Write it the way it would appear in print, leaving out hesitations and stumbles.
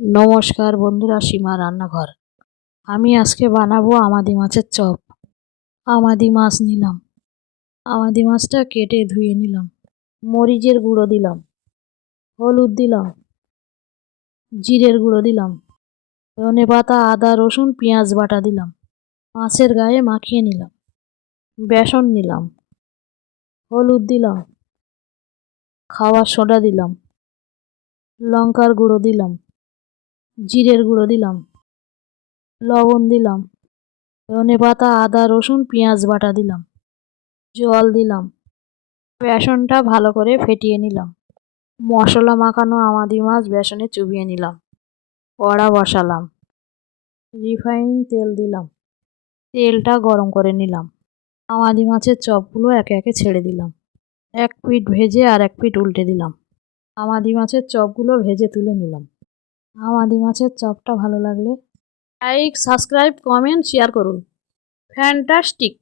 নমস্কার বন্ধুরা, সীমা রান্নাঘর। আমি আজকে বানাবো আমাদি মাছের চপ। আমাদি মাছ নিলাম, আমাদি মাছটা কেটে ধুয়ে নিলাম, মরিচের গুঁড়ো দিলাম, হলুদ দিলাম, জিরের গুঁড়ো দিলাম, ধনেপাতা, আদা, রসুন, পেঁয়াজ বাটা দিলাম, মাছের গায়ে মাখিয়ে নিলাম, বেসন নিলাম, হলুদ দিলাম, খাওয়ার সোডা দিলাম, লঙ্কার গুঁড়ো দিলাম, জিরের গুঁড়ো দিলাম, লবণ দিলাম, ধনেপাতা, আদা, রসুন, পেঁয়াজ বাটা দিলাম, জল দিলাম, বেসনটা ভালো করে ফেটিয়ে নিলাম, মশলা মাখানো আমাদি মাছ বেসনে চুবিয়ে নিলাম, কড়া বসালাম, রিফাইন তেল দিলাম, তেলটা গরম করে নিলাম, আমাদি মাছের চপগুলো একে একে ছেড়ে দিলাম, এক পিঠ ভেজে আর এক পিঠ উল্টে দিলাম, আমাদি মাছের চপগুলো ভেজে তুলে নিলাম। আমাদি মাছের চপটা ভালো লাগলে লাইক, সাবস্ক্রাইব, কমেন্ট, শেয়ার করুন। ফ্যান্টাস্টিক।